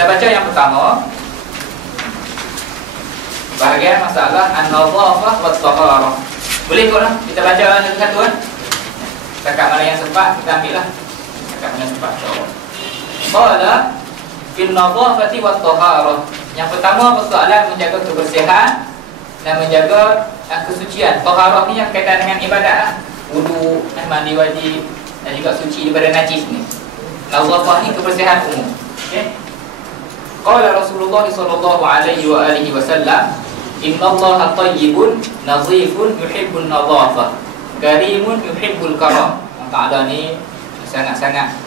Kita baca yang pertama, bahagian masalah an-nadhafah wa at-taharah. Boleh kot lah, kita baca satu-satu kan. Setakat mana yang sempat kita ambil lah. Setakat mana yang sempat, insyaAllah. Qala fil nadhafati wa at-taharah. Yang pertama persoalan menjaga kebersihan dan menjaga kesucian. Taharah ni yang berkaitan dengan ibadat lah. Wudu, mandi wajib dan juga suci daripada najis ni. Nadhafah ni kebersihan umum. Okey. Qala Rasulullah sallallahu alaihi wa alihi wasallam, innallaha thayyibun nadhifun yuhibbun nadhafah, karimun yuhibbul karam. Allah Taala ni sangat-sangat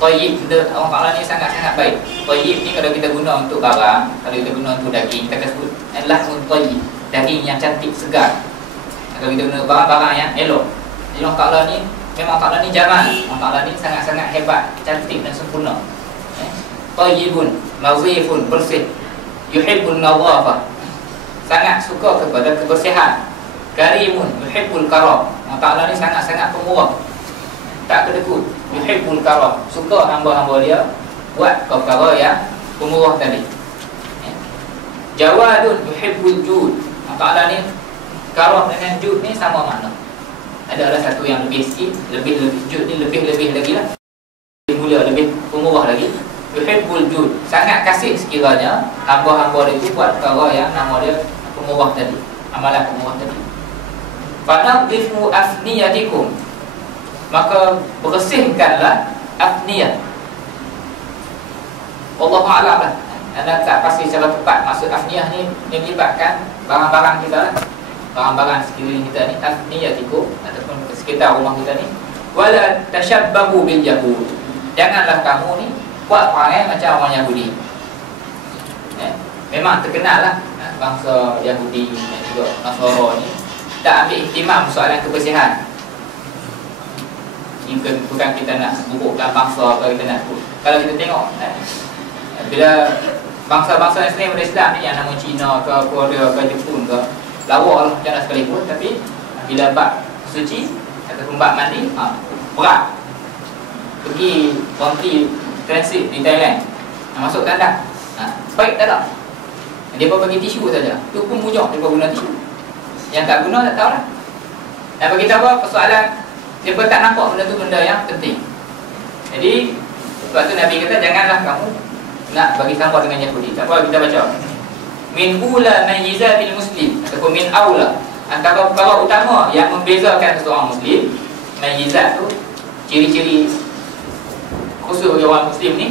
thayyib. Allah Taala ni sangat-sangat baik. Thayyib ni kalau kita guna untuk barang, kalau kita guna untuk daging, kita akan sebut lahmun thayyib, daging yang cantik segar. Kalau kita guna barang-barang yang elok. Jadi Allah Taala ni memang Allah Taala ni jamal. Allah Taala ni sangat-sangat hebat, cantik dan sempurna. Tayyibun, nazifun, bersih. Yuhibbun nadhafah, sangat suka kepada kebersihan. Karimun, yuhibbul karam. Allah Ta'ala ni sangat-sangat pemurah, tak kedekut. Yuhibbul karam, suka hamba-hamba dia buat perkara yang pemurah tadi. Jawadun, yuhibbul jud. Allah Ta'ala ni karam dengan jud ni sama makna. Ada satu yang lebih sikit, lebih jud ni lebih lagi lah, lebih mulia, lebih pemurah lagi. Yuhibbul jud, sangat kasih sekiranya hamba-hamba dia itu buat perkara yang nama dia pemurah tadi, amalan pemurah tadi. Fanadhifu afniyatikum, maka bersihkanlah afniyah. Wallahu a'lam lah, anda tak pasti secara tepat maksud afniyah ni melibatkan barang-barang kita lah, barang-barang sekeliling kita ni, afniyatikum, ataupun sekitar rumah kita ni. Wala tashabbahu bil yahud, janganlah kamu ni buat perangai macam orang Yahudi. Memang terkenal lah bangsa Yahudi dan juga Nasara ni tak ambil ihtimam soalan kebersihan. Ini bukan kita nak burukkan bangsa atau kita nak sebut. Kalau kita tengok bila bangsa-bangsa yang selain daripada Islam ni, yang nama Cina ke, Korea ke, Jepun ke, lawa lah macam mana sekalipun, tapi bila bab suci ataupun bab mandi, berat. Pergi berhenti transit di Thailand, masuk tandang, baik tak tak? Dia pun bagi tisu saja. Tu pun munyok dia pun guna tisu. Yang tak guna tak tahu lah. Dan bagi tahu apa persoalan, dia pun tak nampak benda tu benda yang penting. Jadi sebab tu Nabi kata janganlah kamu nak bagi sama dengan Yahudi. Tak apa, kita baca. Min ula mayyizatil muslim, ataupun min aula, antara perkara utama yang membezakan seseorang muslim. Mayyizat tu ciri-ciri khusus bagi orang muslim ni,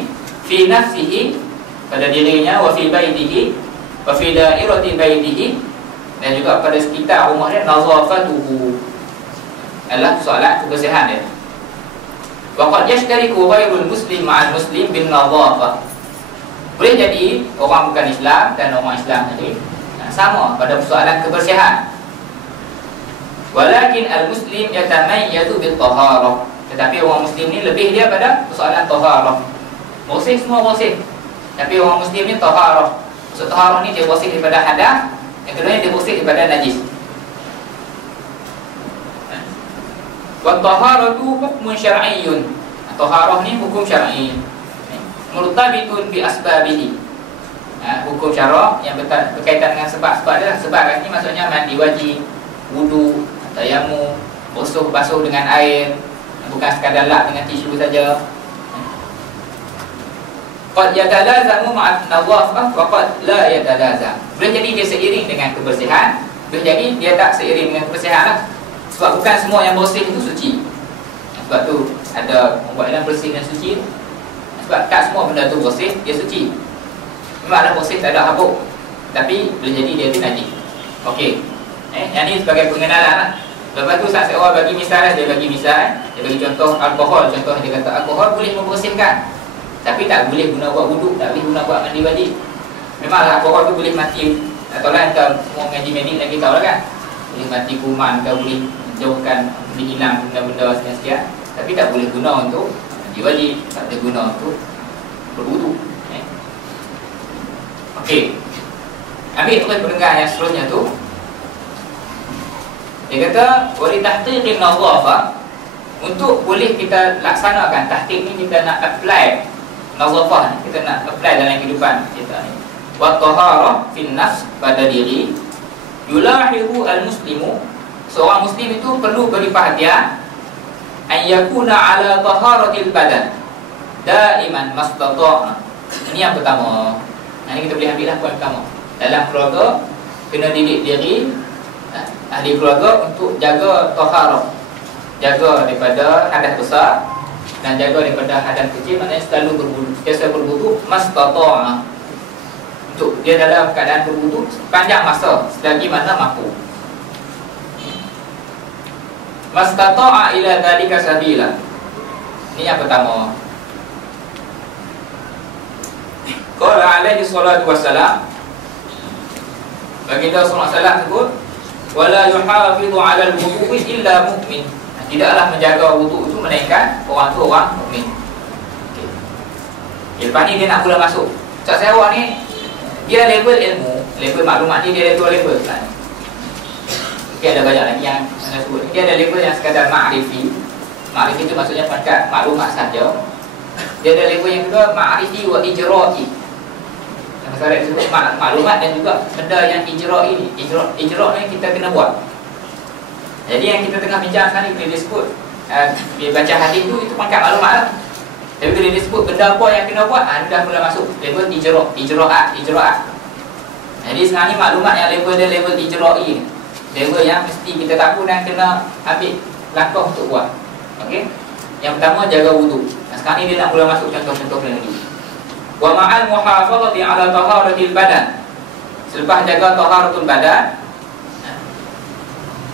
fi nafsihi, pada dirinya, wa fi baitihi, wa fi dairati baitihi, dan juga pada sekitar rumah dia, nazafatuhu, adalah soalan kebersihan dia. Wa qad yashtariku ghairul muslim ma'al muslim bin nazafah, boleh jadi orang bukan Islam dan orang Islam tadi sama pada persoalan kebersihan. Walakin al-muslim yatamayyazu bil taharah, tetapi orang muslim ni lebih dia pada persoalan taharah. Bersih semua bersih, tapi orang muslim ni taharah. Maksud taharah ni dia bersih daripada hadas, yang kedua dia bersih daripada najis. Wa taharatu hukmun syar'iyyun, taharah ni hukum syar'i, murtabitun bi asbabihi, hukum syarak yang berkaitan dengan sebab-sebab dia. Sebab ni maksudnya mandi wajib, wudu, tayammum, basuh dengan air, bukan sekadar lap dengan tisu saja. Qad yatalazamu ma'an nadhafah wa qad la yatalazam, boleh jadi dia seiring dengan kebersihan, boleh jadi dia tak seiring dengan kebersihan lah. Sebab bukan semua yang bersih itu suci. Sebab tu ada pembuatan bersih dan suci. Sebab tak semua benda tu bersih dia suci. Memanglah bersih tak ada habuk, tapi boleh jadi dia tu najis. Okey. Yang ni sebagai pengenalan lah. Lepas tu saat seorang bagi misal, dia bagi contoh alkohol. Contoh dia kata alkohol boleh membersihkan, tapi tak boleh guna buat wuduk, tak boleh guna buat mandi wajib. Memanglah alkohol tu boleh mati, atau lah kita semua mengaji medik lagi tahu lah kan, boleh mati kuman ke, boleh menjauhkan, boleh hilang benda-benda sekian-sekian, tapi tak boleh guna untuk mandi wajib, tak boleh guna untuk berwuduk. Okey. Ambil terus pendengar yang seterusnya tu. Dia kata wali tahqiqin nadhafah, untuk boleh kita laksanakan tahqiq ni, kita nak apply nazafah ni kita nak apply dalam kehidupan kita ni. Wa taharah fil nafs, pada diri. Yulahihu al-muslimu, seorang muslim itu perlu beri perhatian an yakuna ala taharatil badan daiman mastata'. Ini yang pertama. Ini kita boleh ambil lah poin pertama. Dalam keluarga kena didik diri ahli keluarga untuk jaga taharah, jaga daripada hadas besar dan jaga daripada hadas kecil. Maknanya selalu berwudu, biasa berwudu mastata', untuk dia dalam keadaan berwudu sepanjang masa selagi mana mampu. Mastata'a ila dzalika sabila. Ini yang pertama. Qala alaihi salatu wassalam, baginda sallallahu alaihi wasallam sebut, wala yuhafidhu 'ala al-wudu'i illa mu'min. Tidaklah menjaga wudu itu melainkan orang tu orang mukmin. Okey. Lepas ni dia nak mula masuk. Ustaz Sarawak ni dia level ilmu, level maklumat ni dia ada dua level kan. Okey, ada banyak lagi yang saya sebut. Dia ada level yang sekadar ma'rifi. Ma'rifi itu maksudnya pangkat maklumat saja. Dia ada level yang kedua ma'rifi wa ijra'i. Yang saya sebut maklumat dan juga benda yang ijra'i ni. Ijra' ni kita kena buat. Jadi yang kita tengah bincang sekarang ni bila disebut bila baca hadis itu pangkat maklumat lah. Tapi bila disebut benda apa yang kena buat, dah mula masuk level ijra'at. Jadi sekarang ni maklumat yang level dia level ijra'i, level yang mesti kita tahu dan kena ambil langkah untuk buat. Okey. Yang pertama jaga wudu. Sekarang ni dia nak mula masuk contoh-contoh lagi. Wa ma'al muhafazati 'ala taharatil badan. Selepas jaga taharatul badan,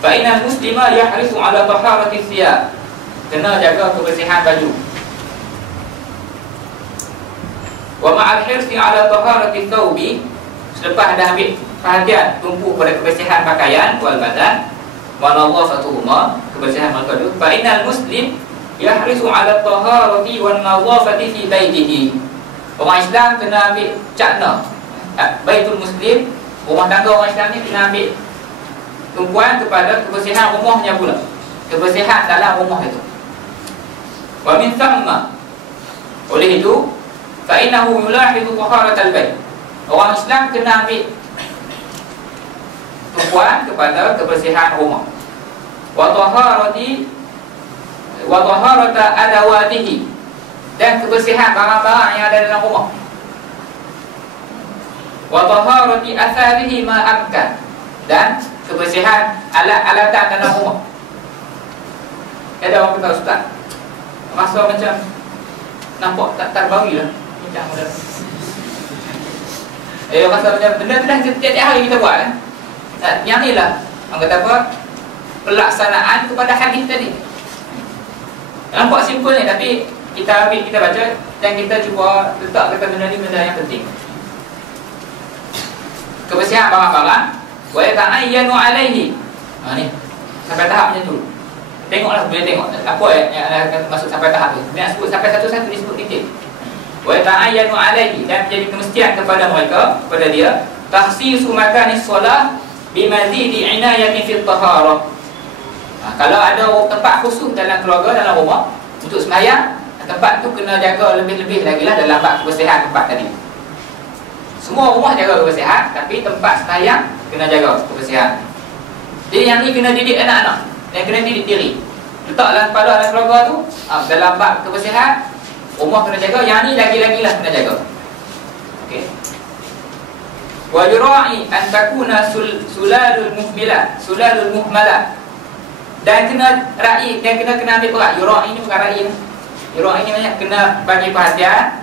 fa innal muslima yahrisu 'ala taharati thiyab. Kena jaga kebersihan baju. Wa ma'al hirsi 'ala taharati thawbi. Selepas dah ambil perhatian tumpu pada kebersihan pakaian wal badan wa nadhafatuhuma, kebersihan muka tu, fa innal muslim yahrisu 'ala taharati wan nadhafati fi baitihi. Orang Islam kena ambil cakna Baitul Muslim, rumah tangga orang Islam ni kena ambil tumpuan kepada kebersihan rumahnya pula, kebersihan dalam rumah itu. Wa min thamma, oleh itu, fa innahu yulahidu taharatal bait. Orang Islam kena ambil tumpuan kepada kebersihan rumah. Wa taharata adawatihi, dan kebersihan barang-barang yang ada dalam rumah. Wa taharati atharihi ma amkan, dan kebersihan alat-alatan dalam rumah. Ada orang kata, ustaz, masa macam nampak tak terbawi lah macam model. Rasa macam benda-benda setiap hari kita buat kan. Yang ni lah orang kata apa, pelaksanaan kepada hadis tadi. Nampak simple ni, tapi kita ambil, kita baca dan kita cuba letak kata benda ni benda yang penting. Kebersihan barang-barang wa yata'ayyanu alaihi. Ni sampai tahap macam tu. Tengoklah, boleh tengok apa yang akan masuk sampai tahap tu. Dia sebut sampai satu-satu, disebut titik. Wa yata'ayyanu alaihi, dan menjadi kemestian kepada mereka, kepada dia, tahsisu makanis solah bimazidi inayatin fil taharah. Kalau ada tempat khusus dalam keluarga, dalam rumah untuk sembahyang, tempat tu kena jaga lebih-lebih lagi lah dalam bab kebersihan tempat tadi. Semua rumah jaga kebersihan, tapi tempat sembahyang kena jaga kebersihan. Jadi yang ni kena didik anak-anak, dan kena didik diri. Letak dalam kepala dalam keluarga tu, dalam bab kebersihan rumah kena jaga, yang ni lagi-lagi lah kena jaga. Okey. Wa yura'i an takuna sulalul muhmalat. Dan kena ra'i, dan kena ambil perak. Yura'i ni bukan ra'i. Yura'i ni banyak kena bagi perhatian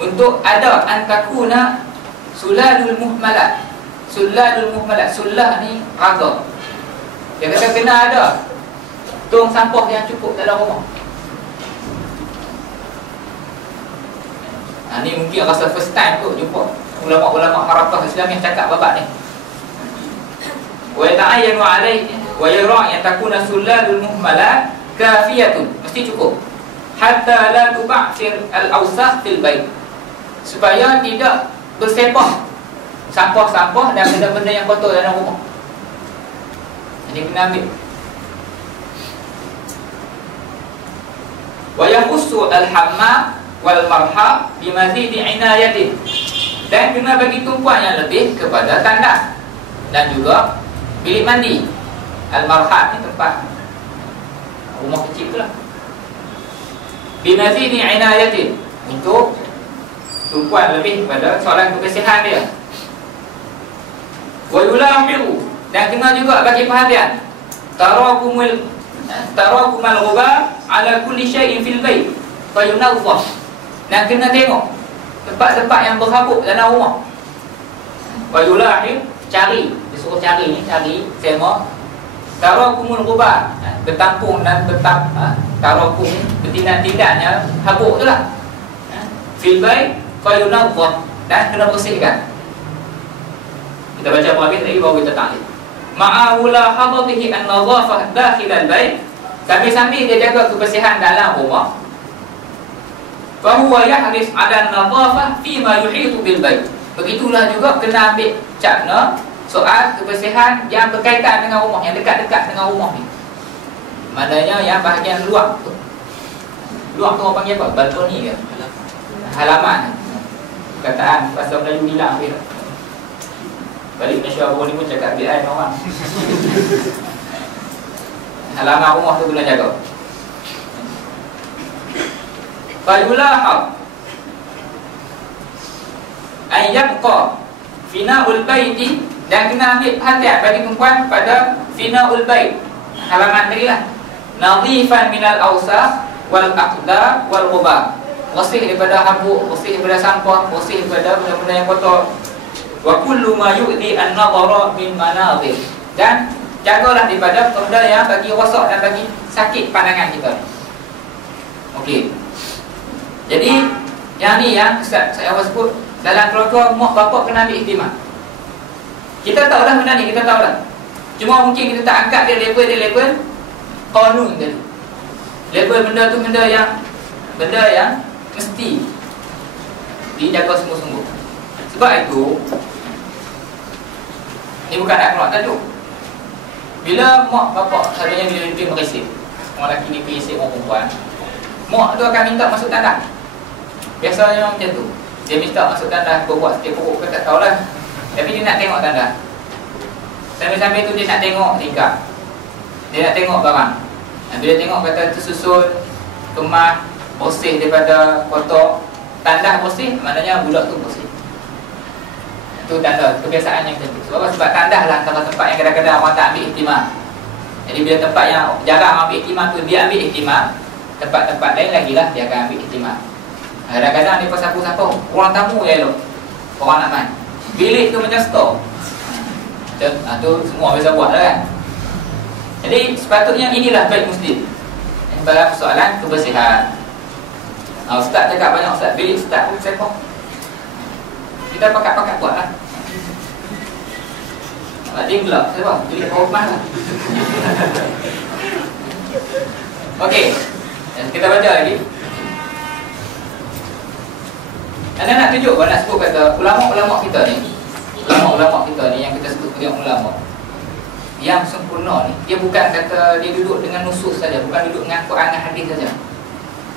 untuk ada an takuna sulalul muhmalat. Sulalul muhmalat, sulah ni raga. Dia kata kena ada tong sampah yang cukup dalam rumah. Ni mungkin rasa first time tu jumpa ulama-ulama harakah Islam yang cakap babak ni. Wa ta'ayyanu alaihi wa yura' an takuna sulalul muhmalat kafiyatun, mesti cukup. Hatta la tub'ir al-awsakh fil bait, supaya tidak bersepah sampah-sampah dan benda-benda yang kotor dalam rumah. Jadi kena ambil. Wa yakhussu al-hammam wal marha bimazidi inayatin, dan kena bagi tumpuan yang lebih kepada tandas dan juga bilik mandi. Al marha ni tempat rumah kecil itulah. Bimazidi inayatin, untuk tumpuan lebih kepada soalan kebersihan dia. Wa yulahiru, dan kena juga bagi perhatian tarakumul ghubar ala kulli syai'in fil bait fa yunadhaf, dan kena tengok tempat-tempat yang berhabuk dalam rumah. Wa yulahir, cari, disuruh cari ni, cari, tengok tarakumul ghubar, bertampung dan tarakum bertindak-tindaknya habuk tu lah, fil bait fa yunadhaf, dan kena bersihkan. Kita baca apa habis tadi baru kita taklid. Ma'awula hadatihi an-nadhafah dakhil al-bait, sambil-sambil dia jaga kebersihan dalam rumah. Fa huwa yahris 'ala an-nadhafah fi ma yuhitu bil bait. Begitulah juga kena ambil cakna soal kebersihan yang berkaitan dengan rumah, yang dekat-dekat dengan rumah ni. Maknanya yang bahagian luar tu. Luar tu orang panggil apa? Balkoni ke? Halaman. Perkataan bahasa Melayu bilang dia. Balik Malaysia baru ni pun cakap biar orang. Halaman rumah tu kena jaga. Fayulahab ayyabqa fina'ul baiti, dan kena ambil perhatian bagi perempuan pada fina'ul bait, halaman tadi lah, nadhifan minal awsakh wal aqdar wal ghubar, bersih daripada habuk, bersih daripada sampah, bersih daripada benda-benda yang kotor. Wa kullu ma yu'dhi an-nadhara min manadhir, dan jagalah daripada benda yang bagi rosak dan bagi sakit pandangan kita. Okey. Jadi yang ni yang saya awal sebut, dalam keluarga mak bapak kena ambil ihtimam. Kita tahu dah benda ni, kita tahu dah. Cuma mungkin kita tak angkat dia level qanun tadi. Level benda tu benda yang mesti dijaga sungguh-sungguh. Sebab itu ni bukan nak keluar tajuk. Bila mak bapak, selalunya bila dia merisik, orang lelaki ni merisik orang perempuan, mak tu akan minta masuk tandas. Biasanya macam tu. Dia minta masuk tandas, berbuat sikit perut ke tak tahulah, tapi dia nak tengok tandas. Sambil-sambil tu dia nak tengok tingkap, dia nak tengok barang. Bila tengok kata tersusun, kemas, bersih daripada kotor, tandas bersih, maknanya budak tu bersih. Itu tanda kebiasaan yang macam tu. Sebab tandas lah tempat-tempat yang kadang-kadang orang tak ambil ihtimam. Jadi bila tempat yang jarang ambil ihtimam tu dia ambil ihtimam, tempat-tempat lain lagi lah dia akan ambil ihtimam. Kadang-kadang dia sapu-sapu, orang tamu je elok, orang nak main. Bilik tu macam store. Tu semua biasa buat lah kan. Jadi sepatutnya inilah baik muslim dalam persoalan kebersihan. Ustaz cakap banyak, Ustaz bilik Ustaz pun sepok, kita pakat-pakat buat lah. Dia gelap, saya bang, jadi rumah lah. Okey, kita baca lagi. Anda nak tunjuk, nak sebut kata ulama-ulama kita ni, yang kita sebut sebagai ulama yang sempurna ni, dia bukan kata dia duduk dengan nusus saja, bukan duduk dengan Quran dan hadis saja,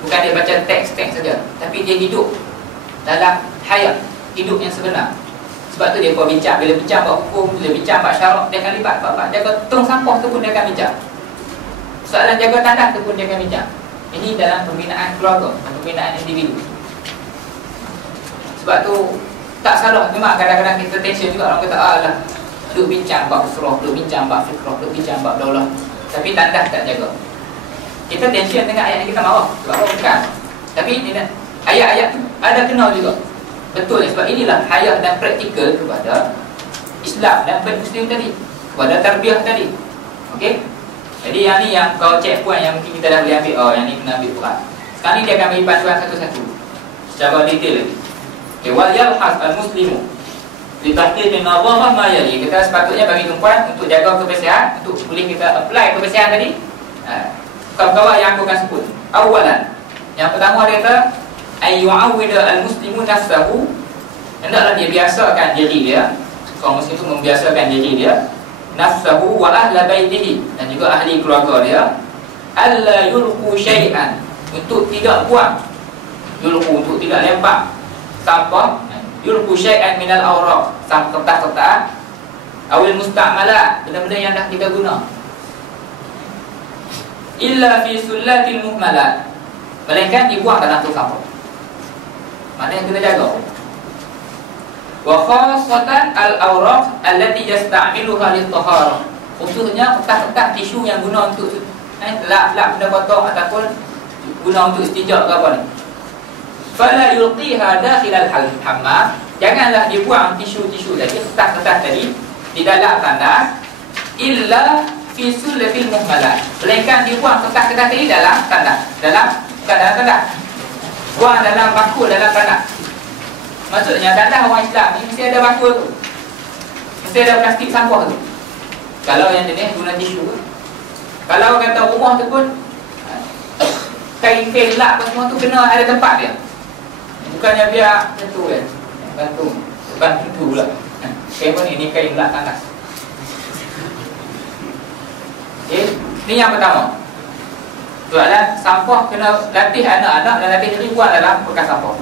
bukan dia baca teks-teks saja, tapi dia hidup dalam hayat, hidup yang sebenar. Sebab tu dia kau bincang, bila bincang bab hukum, bila bincang bab syarak, dia akan libat bab jaga tong sampah tu pun dia akan bincang. Soalan jaga tandas tu pun dia akan bincang. Ini dalam pembinaan keluarga, pembinaan individu. Sebab tu tak salah, memang kadang-kadang kita tension juga, orang kata lah, duk bincang bab usrah, duk bincang bab fikrah, duk bincang bab daulah, tapi tandas tak jaga. Kita tension dengan ayat yang kita marah, sebab apa bukan. Tapi ayat-ayat tu ada kenal juga. Betul, sebab inilah hayat dan praktikal kepada Islam dan baik muslim tadi, kepada tarbiyah tadi. Okey. Jadi yang ni yang kau cek puan yang mungkin kita dah boleh ambil, yang ni kena ambil berat. Sekarang ni dia akan bagi panduan satu-satu secara detail lagi. Okay, wal yalhas al-muslimu li tahqiq an-nadhafah ma yali. Kita sepatutnya bagi tumpuan untuk jaga kebersihan, untuk boleh kita apply kebersihan tadi. Kawan-kawan yang aku akan sebut. Awalan, yang pertama dia kata ayyu'awwida al-muslimu nafsahu, hendaklah dia biasakan diri dia, kaum muslim itu membiasakan diri dia, nafsahu wa ahla baitihi, dan juga ahli keluarga dia, alla yulqu syai'an, untuk tidak buang Yulqu untuk tidak lempar sampah. Yulqu syai'an minal awraq, sampah kertas-kertas. Awil musta'malat, benda-benda yang dah kita guna. Illa fi sullatil muhmalat, melainkan dibuang dalam tu sampah. Maknanya kena jaga. Wa khassatan al-awraq allati yasta'miluha lit-taharah, khususnya kertas-kertas tisu yang guna untuk lap benda kotor ataupun guna untuk istijak ke apa ni. Fala yulqiha dakhilal hammam, janganlah dibuang tisu-tisu tadi, kertas-kertas tadi di dalam tandas. Illa fi sulatil muhmalat, melainkan dibuang kertas-kertas tadi dalam tandas, dalam tandas, buang dalam bakul dalam tandas. Maksudnya tandas orang Islam ni mesti ada bakul tu, mesti ada plastik sampah tu. Kalau yang jenis guna tisu. Kalau kata rumah tu pun kain-kain lap semua tu kena ada tempat dia. Bukannya biar macam tu kan, bantu pula. Kain pun ini kain lap tandas. Okay. Ini yang pertama. Soalan sampah kena latih anak-anak dan latih diri buang dalam bekas sampah.